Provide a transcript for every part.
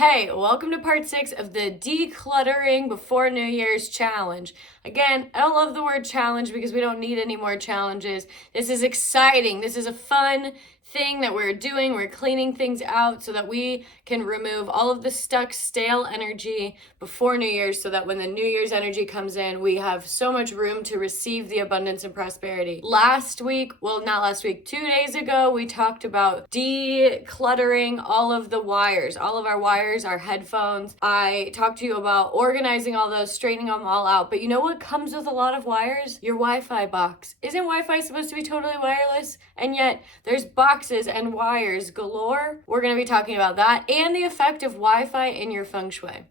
Hey, welcome to part 6 of the Decluttering Before New Year's Challenge. Again, I don't love the word challenge because we don't need any more challenges. This is exciting. This is a fun thing that we're doing. We're cleaning things out so that we can remove all of the stuck, stale energy before New Year's so that when the New Year's energy comes in, we have so much room to receive the abundance and prosperity. Not last week, 2 days ago, we talked about decluttering all of the wires, all of our wires, our headphones. I talked to you about organizing all those, straightening them all out. But you know what comes with a lot of wires? Your Wi-Fi box. Isn't Wi-Fi supposed to be totally wireless? And yet there's boxes and wires galore. We're going to be talking about that and the effect of Wi-Fi in your Feng Shui.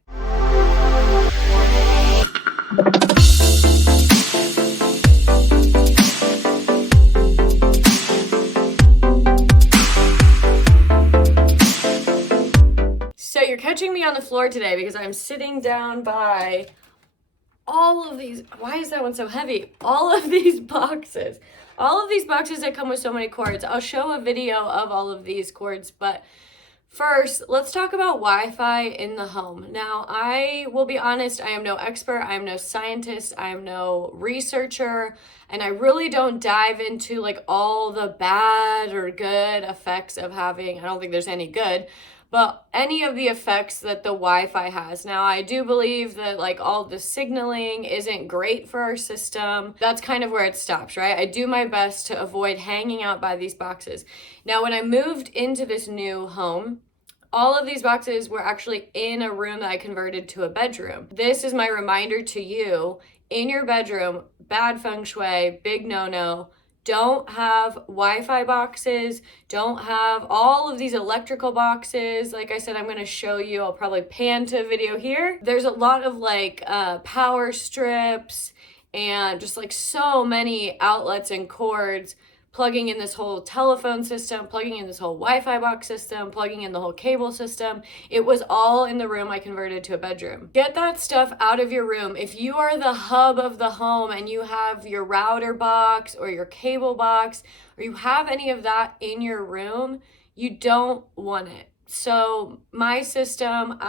So you're catching me on the floor today because I'm sitting down by all of these, why is that one so heavy? All of these boxes that come with so many cords. I'll show a video of all of these cords, but first, let's talk about Wi-Fi in the home. Now, I will be honest, I am no expert, I am no scientist, I am no researcher, and I really don't dive into like all the bad or good effects of having, I don't think there's any good, but any of the effects that the Wi-Fi has. Now, I do believe that like all the signaling isn't great for our system. That's kind of where it stops, right? I do my best to avoid hanging out by these boxes. Now, when I moved into this new home, all of these boxes were actually in a room that I converted to a bedroom. This is my reminder to you, in your bedroom, bad feng shui, big no-no. Don't have Wi-Fi boxes, don't have all of these electrical boxes. Like I said, I'm gonna show you, I'll probably pan to a video here. There's a lot of like power strips and just like so many outlets and cords, plugging in this whole telephone system, plugging in this whole Wi-Fi box system, plugging in the whole cable system. It was all in the room I converted to a bedroom. Get that stuff out of your room. If you are the hub of the home and you have your router box or your cable box, or you have any of that in your room, you don't want it. So my system,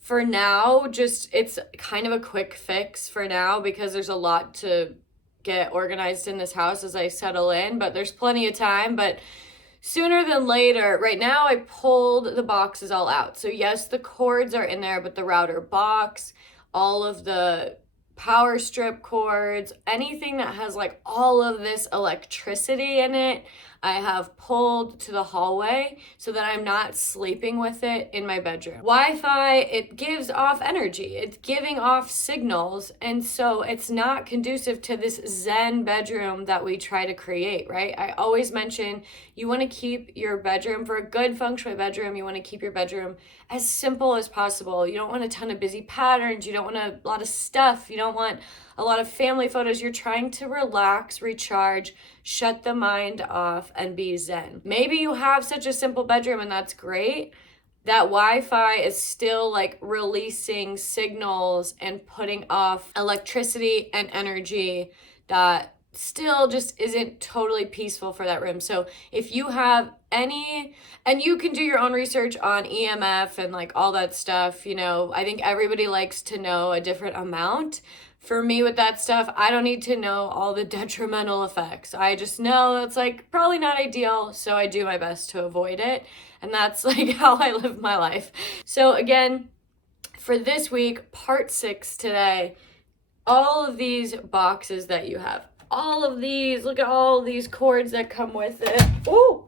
for now, it's kind of a quick fix for now because there's a lot to get organized in this house as I settle in, but there's plenty of time. But sooner than later, right now I pulled the boxes all out. So yes, the cords are in there, but the router box, all of the power strip cords, anything that has like all of this electricity in it, I have pulled to the hallway so that I'm not sleeping with it in my bedroom. Wi-Fi, it gives off energy. It's giving off signals. And so it's not conducive to this Zen bedroom that we try to create, right? I always mention you want to keep your bedroom, for a good feng shui bedroom, you want to keep your bedroom as simple as possible. You don't want a ton of busy patterns. You don't want a lot of stuff. You don't want a lot of family photos. You're trying to relax, recharge, shut the mind off, and be zen. Maybe you have such a simple bedroom and that's great. That Wi-Fi is still like releasing signals and putting off electricity and energy that still just isn't totally peaceful for that room. So if you have any, and you can do your own research on EMF and like all that stuff, I think everybody likes to know a different amount. For me with that stuff, I don't need to know all the detrimental effects. I just know it's like probably not ideal, so I do my best to avoid it. And that's like how I live my life. So again, for this week, part 6 today, all of these boxes that you have, all of these, look at all these cords that come with it. Ooh,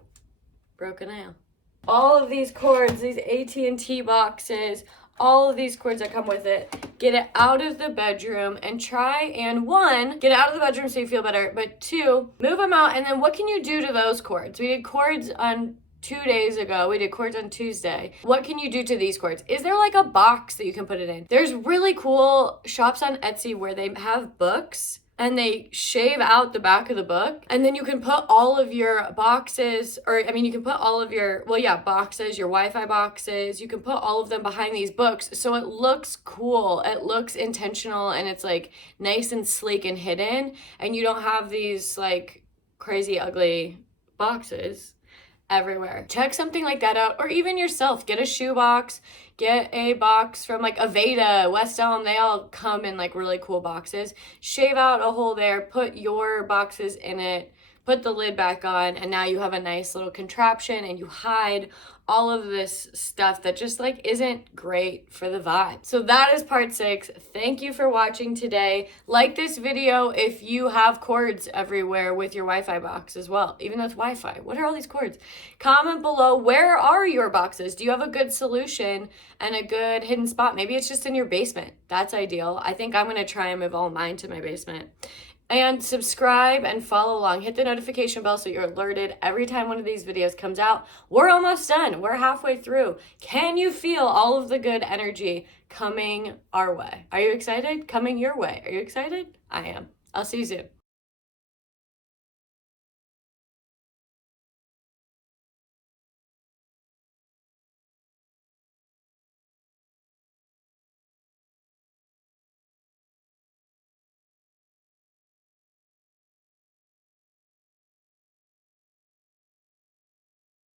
broken nail. All of these cords, these AT&T boxes, all of these cords that come with it, get it out of the bedroom and try and 1, get it out of the bedroom so you feel better, but 2, move them out. And then what can you do to those cords? We did cords on 2 days ago. We did cords on Tuesday. What can you do to these cords? Is there like a box that you can put it in? There's really cool shops on Etsy where they have books and they shave out the back of the book, and then you can put all of your boxes, you can put all of your, boxes, your Wi-Fi boxes, you can put all of them behind these books so it looks cool, it looks intentional, and it's like nice and sleek and hidden, and you don't have these like crazy ugly boxes everywhere. Check something like that out, or even yourself. Get a shoe box, get a box from like Aveda, West Elm. They all come in like really cool boxes. Shave out a hole there, put your boxes in it, put the lid back on, and now you have a nice little contraption and you hide all of this stuff that just like isn't great for the vibe. So that is part 6. Thank you for watching today. Like this video if you have cords everywhere with your Wi-Fi box as well, even though it's Wi-Fi. What are all these cords? Comment below, where are your boxes? Do you have a good solution and a good hidden spot? Maybe it's just in your basement. That's ideal. I think I'm gonna try and move all mine to my basement. And subscribe and follow along. Hit the notification bell so you're alerted every time one of these videos comes out. We're almost done. We're halfway through. Can you feel all of the good energy coming our way? Are you excited? Coming your way. Are you excited? I am. I'll see you soon.